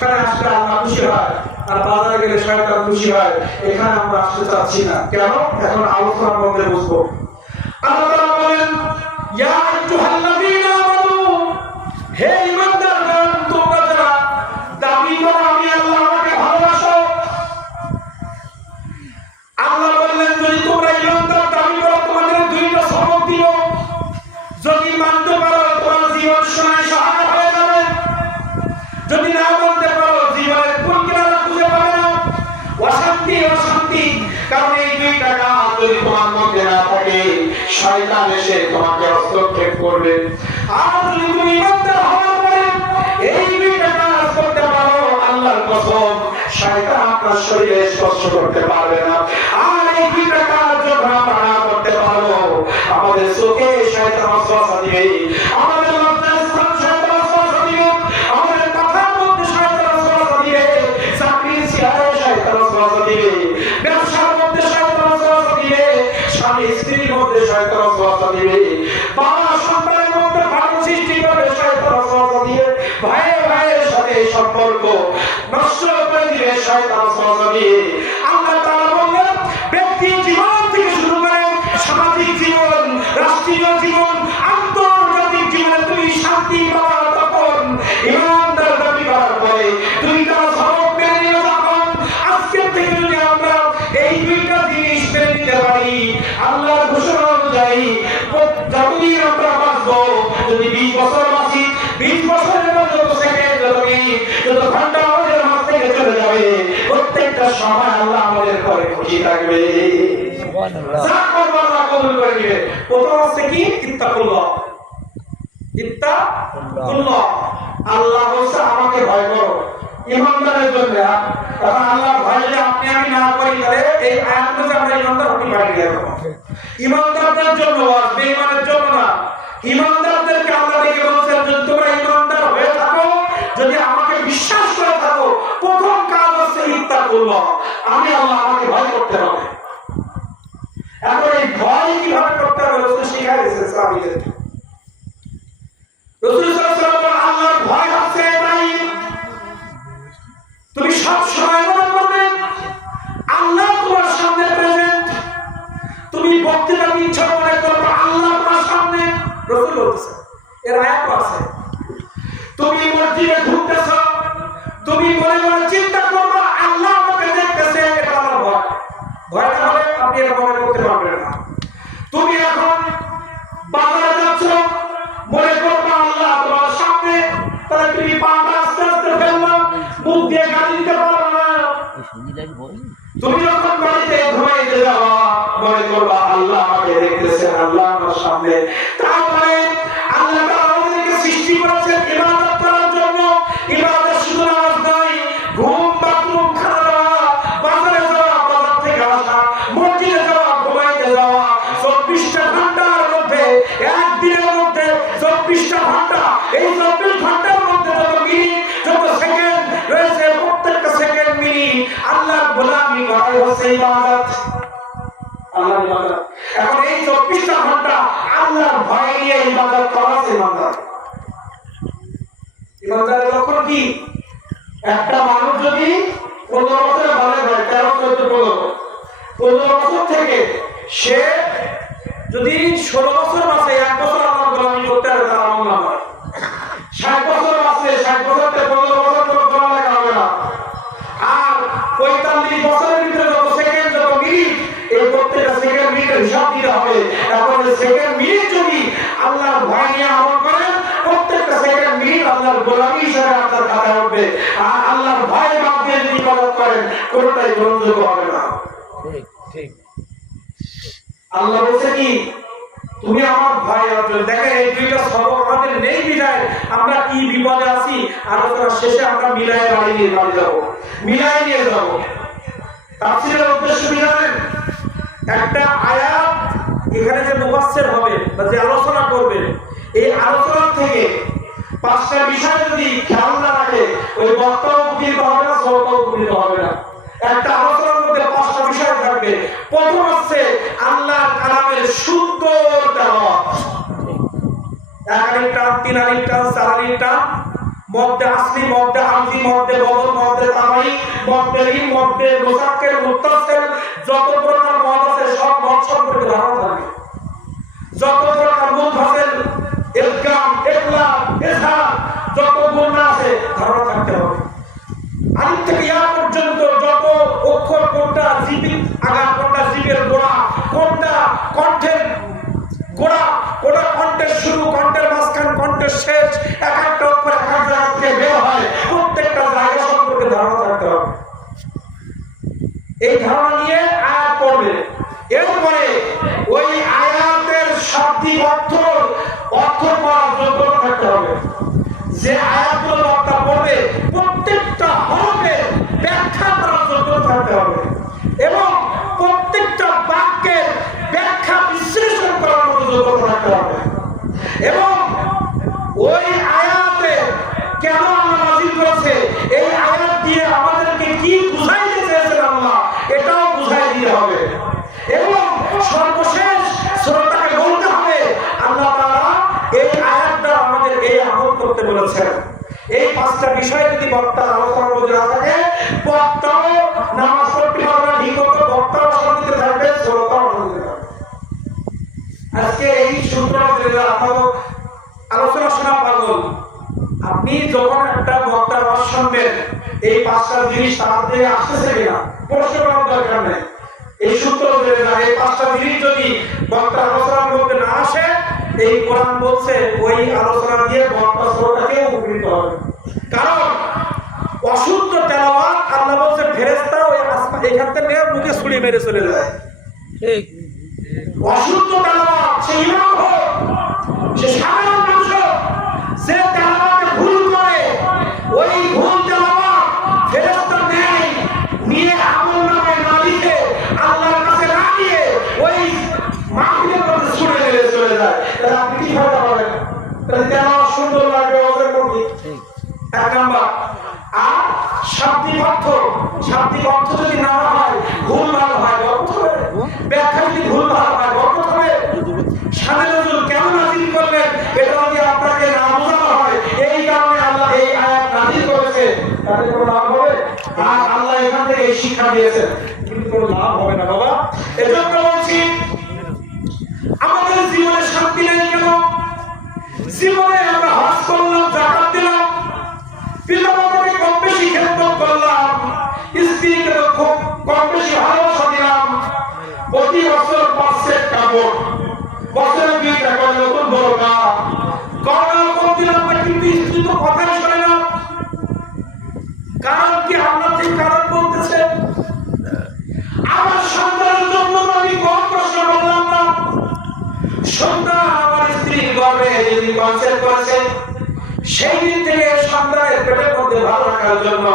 এখানে আসলে আল্লাহ খুশি হয়, আর বাজারে গেলে শয়তান খুশি হয়। এখানে আমরা আসতে চাচ্ছি না। কেন? এখন আলোচনার মধ্যে বুঝবো। আল্লাহ তাআলা বলেন, ইয়া আইয়ুহাল্লাযীনা আমানু, হে ঈমানদারগণ, তোমরা যারা দাবি করো আমি আল্লাহ আমাকে ভালোবাসো। আল্লাহ বললেন, যদি তোমরা ঈমানদার দাবি করো তোমাদের দুইটা সবক দিব। যদি মানতে পারো তোমার জীবন সহায় হয়ে যাবে, যদি না মানতে পারো জীবনের কোন কিনারা খুঁজে পাবে না, অশান্তি। কারণ এই দুইটা কাজ যদি তোমার মধ্যে না থাকে শয়তান এসে তোমাকে হস্তক্ষেপ করবে। আর যদি তুমি ঈমানদার হওয়ার পরে এই দুইটা কাজ করতে পারো, আল্লাহর কসম শয়তান আপনার শরীরে স্পর্শ করতে পারবে না। আর এই দুইটা কাজ যখন আমরা না করতে পারবো, আমাদের চোখে শয়তান ওয়াসওয়াসা দিবে, আমাদের লজ্জার স্থান শয়তান ওয়াসওয়াসা দিবে, আমাদের কথার মধ্যে শয়তান ওয়াসওয়াসা দিবে, চাকরির চেয়ারে শয়তান ওয়াসওয়াসা দিবে, ব্যবসার মধ্যে শয়তান ওয়াসওয়াসা দিবে, স্বামী স্ত্রীর মধ্যে শয়তান ওয়াসওয়াসা দিবে, বাবা সন্তানের মধ্যে ভালো সৃষ্টি করবে শয়তান ওয়াসওয়াসা দিবে, ভাইয়ের সাথে সম্পর্ক নষ্ট করে দিবে শয়তান ওয়াসওয়াসা দিয়ে। আল্লাহ তাআলা বলেন, ব্যক্তি জীবন থেকে শুরু করে সামাজিক জীবন, রাষ্ট্রীয় জীবন, আন্তর্জাতিক জীবনে তুমি শান্তি পাওয়া তখন ঈমানদার দাবি করার পরে দুইটা সবক মেনে নিয়ে যখন আজকে থেকে যদি আমরা এই দুইটা জিনিস মেনে নিতে পারি, আল্লাহর ঘোষণা অনুযায়ী যতদিন আমরা বাঁচবো, যদি 20 বছর বাঁচি, 20 বছরের মধ্যে যত সেকেন্ড, যত মিনিট, যত ঘন্টা আমাদের হাত থেকে চলে যাবে, প্রত্যেকটা সময় আল্লাহ আমাদের পরে খুশি থাকবে। যা করবো আল্লাহ কবুল করে নিবে। প্রথম হচ্ছে কি? ইত্তাকুল্লাহ। আল্লাহ বলছে আমাকে ভয় করো ঈমানদারের জন্য। এখন আল্লাহ ভয় যদি আপনি আমি না করি, তাহলে এই আয়াতগুলো আমরা ঈমানদার হতে পারি না। ঈমানদারদের জন্য, বেঈমানের জন্য না। ঈমানদারদেরকে আল্লাহ দেখে বলছেন, যদি তোমরা ঈমানদার হয়ে থাকো, যদি আমাকে বিশ্বাস করে থাকো, প্রথম কাজ হচ্ছে ইত্তাকুল্লাহ, আমি আল্লাহ আমাকে ভয় করতে হবে। এখন এই ভয় কিভাবে করতে হবে রাসূল শিখাই দিয়েছেন সাহাবীদেরকে। রাসূল সাল্লাল্লাহু আলাইহি ওয়াসাল্লাম আল্লাহর ভয় হচ্ছে এটাই, তুমি সব সময় মনে করবে আল্লাহ তোমার সামনে প্রেজেন্ট। তুমি বক্তৃতা দিচ্ছ মনে করবে আল্লাহ তোমার সামনে। রাসূল বলতেছে, এর আয়াত আছে, তুমি মসজিদে ঢুকতেছ, তুমি মনে মনে চিন্তা করবে আল্লাহ আমাকে দেখতেছে, এটা আমার ভয়। ভয়টা হবে আপনি এটা মনে করতে পারবেন না। তুমি এখন বাজারে যাচ্ছ, মনে করবে আল্লাহ তোমার সামনে, তাহলে তুমি পাটা আস্তে আস্তে ফেললো, মুখ দিয়ে গালি দিতে পারো না। তুমি যখন বাড়িতে ঘুমাইতে যাওয়া, মনে করবা আল্লাহ আমাকে দেখতেছেন, আল্লাহ আমার সামনে। তারপরে আল্লাহ তাআলা আমাদেরকে সৃষ্টি করেছেন ইবাদত করার জন্য। ইবাদত শুধু নামাজ নয়, ঘুম, বাথরুম, খাওয়া দাওয়া, বাজারে যাওয়া, বাজার থেকে আসা, মসজিদে যাওয়া, ঘুমাইতে যাওয়া, 24টা ঘন্টার মধ্যে, একদিনের মধ্যে 24টা ঘন্টা, এই 24 ঘন্টার মধ্যে যত মিনিট, যত সেকেন্ড রয়েছে, প্রত্যেকটা সেকেন্ড মিনিট আল্লাহর গোলামি করা হচ্ছে ইবাদত। আল্লাহর ইবাদত। এখন এই 24টা ঘন্টা আল্লাহর ভয় নিয়ে ইবাদত করা হচ্ছে ইবাদত। ইবাদতের লক্ষণ কি? একটা মানুষ যদি 15 বছরে বালেগ হয়, 13, 14, 15 বছর থেকে সে যদি 16 বছর বাঁচে, 1 বছর আল্লাহর গোলামি করতে হবে, তার আমল না হয়। 60 বছর বাঁচে, 60 বছর থেকে 15 বছর কোনো গোলামি লেখা হবে না। আর 45 বছরের ভিতরে যত সেকেন্ড, যত মিনিট, এই প্রত্যেকটা সেকেন্ড মিনিটের হিসাব দিতে হবে। এখন সেকেন্ড মিনিট যদি আল্লাহর ভয় নিয়ে আমল করেন, প্রত্যেকটা সেকেন্ড মিনিট আল্লাহর গোলামি হিসেবে আপনার খাতায় উঠবে। আর আল্লাহর ভয় বাদ দিয়ে যদি ইবাদত করেন, কোনটাই গ্রহণযোগ্য হবে না। ঠিক। আল্লাহ বলছে কি, তুমি আমার ভয় অর্জন। দেখেন এই দুইটা সবক আমাদের নেই বিদায় আমরা কি বিপদে আছি, আলোচনার শেষে আমরা মিলাই বাড়ি যাবো, মিলাই নিয়ে যাবো। তাফসীরের উদ্দেশ্য কি জানেন? একটা আয়াত এখানে যে মুফাসসির হবে বা যে আলোচনা করবে, এই আলোচনা থেকে 5টা বিষয় যদি খেয়াল না রাখে, ওই বক্তাও উপকৃত হবে না, শ্রোতাও উপকৃত হবে না। একটা আলোচনার মধ্যে 5টা বিষয় থাকবে। প্রথম হচ্ছে আল্লাহর কালামের শুদ্ধ তেলাওয়াত। 1 আলিফ টান, 3 আলিফ টান, 4 আলিফ টান, মধ্যে আসলি, মধ্যে আমজি, মধ্যে বদল, মধ্যে তামাই, মধ্যে রিম, মধ্যে মুসাক্কের, মুত্তাসিল, যত প্রকার মদ আছে সব মদ সম্পর্কে ধারণা থাকে। যত প্রকার মুনফাসিল, ইলগাম, ইখলাম, ইজহার, যত গুণা আছে ধারণা থাকতে হবে। আলিফ থেকে ইয়া পর্যন্ত যত অক্ষর, কোনটা জিবি আগা, কোনটা জিবের গোড়া, কোনটা কণ্ঠের গোড়া, কোনটা কণ্ঠের শুরু, কণ্ঠের মাঝখান, কণ্ঠের শেষ, এক একটা অক্ষর এক এক জায়গা থেকে বের হয়, প্রত্যেকটা জায়গা সম্পর্কে ধারণা থাকতে হবে। এই ধারণা নিয়ে আয়াত পড়বে। এরপরে ওই আয়াতের শাব্দিক অর্থ করার যোগ্যতা থাকতে হবে। যে আয়াতগুলো বক্তা পড়বে প্রত্যেকটা হরফের ব্যাখ্যা করার যোগ্যতা থাকতে হবে এবং প্রত্যেকটা বাক্যের ব্যাখ্যা বিশ্লেষণ করার মতো যোগ্যতা থাকতে হবে এবং ওই আয়াতে কেন আল্লাহ নাযিল করেছে, এই আয়াত দিয়ে আমাদেরকে কি বুঝাইতে চেয়েছেন আল্লাহ, এটাও বুঝাই দিতে হবে এবং সর্বশেষ শ্রোতাকে বলতে হবে আল্লাহ তাআলা এই আয়াতটা আমাদের এই আমল করতে বলেছেন। এই পাঁচটা বিষয় যদি বক্তার আলোচনার মধ্যে না থাকে, বক্তাও নামাজ পড়তে পারবে না ঠিক মতো, বক্তাও শান্তিতে থাকবে, শ্রোতাও শান্তিতে থাকবে। আজকে এই সূত্র আপনার আলোচনা শোনা পাগল। আপনি যখন একটা বক্তার ওয়াজ শুনবেন, এই পাঁচটা জিনিস তার থেকে আসতেছে কিনা প্রশ্ন করার দরকার নেই। এই সূত্র এই পাঁচটা জিনিস যদি বক্তার আলোচনার মধ্যে না আসে, এই কোরআন বলছে ওই আলোচনা দিয়ে বক্তা শ্রোতাকে উপকৃত হবে। কারণ অশুদ্ধ তেলাওয়াত আল্লাহ বলছে ফেরেশতা ওই এখান থেকে মুখে ছুরি মেরে চলে যায়। ঠিক অশুদ্ধ তেলাওয়াত সে ইমাম হোক, সে সাধারণ মানুষ হোক, যে তেলাওয়াতে ভুল করে ওই ভুল তেলাওয়াত ফেরেশতা নেয়, নিয়ে আমলনামায় না লিখে আল্লাহর কাছে না দিয়ে ওই মাহফিলের মধ্যে ছুড়ে মেরে চলে যায়। তাহলে আপনি কি ফায়দা পাবেন? তাহলে তেলাওয়াত সুন্দর লাগবে ওদের মধ্যে, এক নাম্বার। আর শাব্দিক অর্থ যদি না হয়, ভুল ভালো হয়, বরকত হবে। ব্যাখ্যা যদি ভুল ভালো হয়, বরকত হবে। শানে নজুল কেন নাযিল করলেন, এটা যদি আপনাকে না বোঝানো হয়, এই কারণে আল্লাহ এই আয়াত নাযিল করেছে, তাহলে কোনো লাভ হবে? আর আল্লাহ এখান থেকে এই শিক্ষা দিয়েছেন, কিন্তু কোনো লাভ হবে না বাবা। এজন্য বলছি আমাদের জীবনে শান্তি নেই কেন? জীবনে আমরা হজ করলাম, যাকাত দিলাম, পিতামাতাকে কম বেশি খেদমত করলাম, স্ত্রীকে তো খুব কম বেশি ভালোবাসা দিলাম, প্রতি বছর 5 সেট কাপড়, বছরে 2 টাকা নতুন বড় কাপ গয়না কম দিলাম না, কিন্তু স্ত্রী তো কথাই শোনে না। কারণ কি? আল্লাহ ঠিক কারণ বলতেছে। আমার সন্তানের জন্য আমি কম কষ্ট করলাম না, সন্তান আমার স্ত্রীর গর্ভে যদি কনসেপ্ট করেছে, সেই দিন থেকে সন্তানের পেটের মধ্যে ভালো রাখার জন্য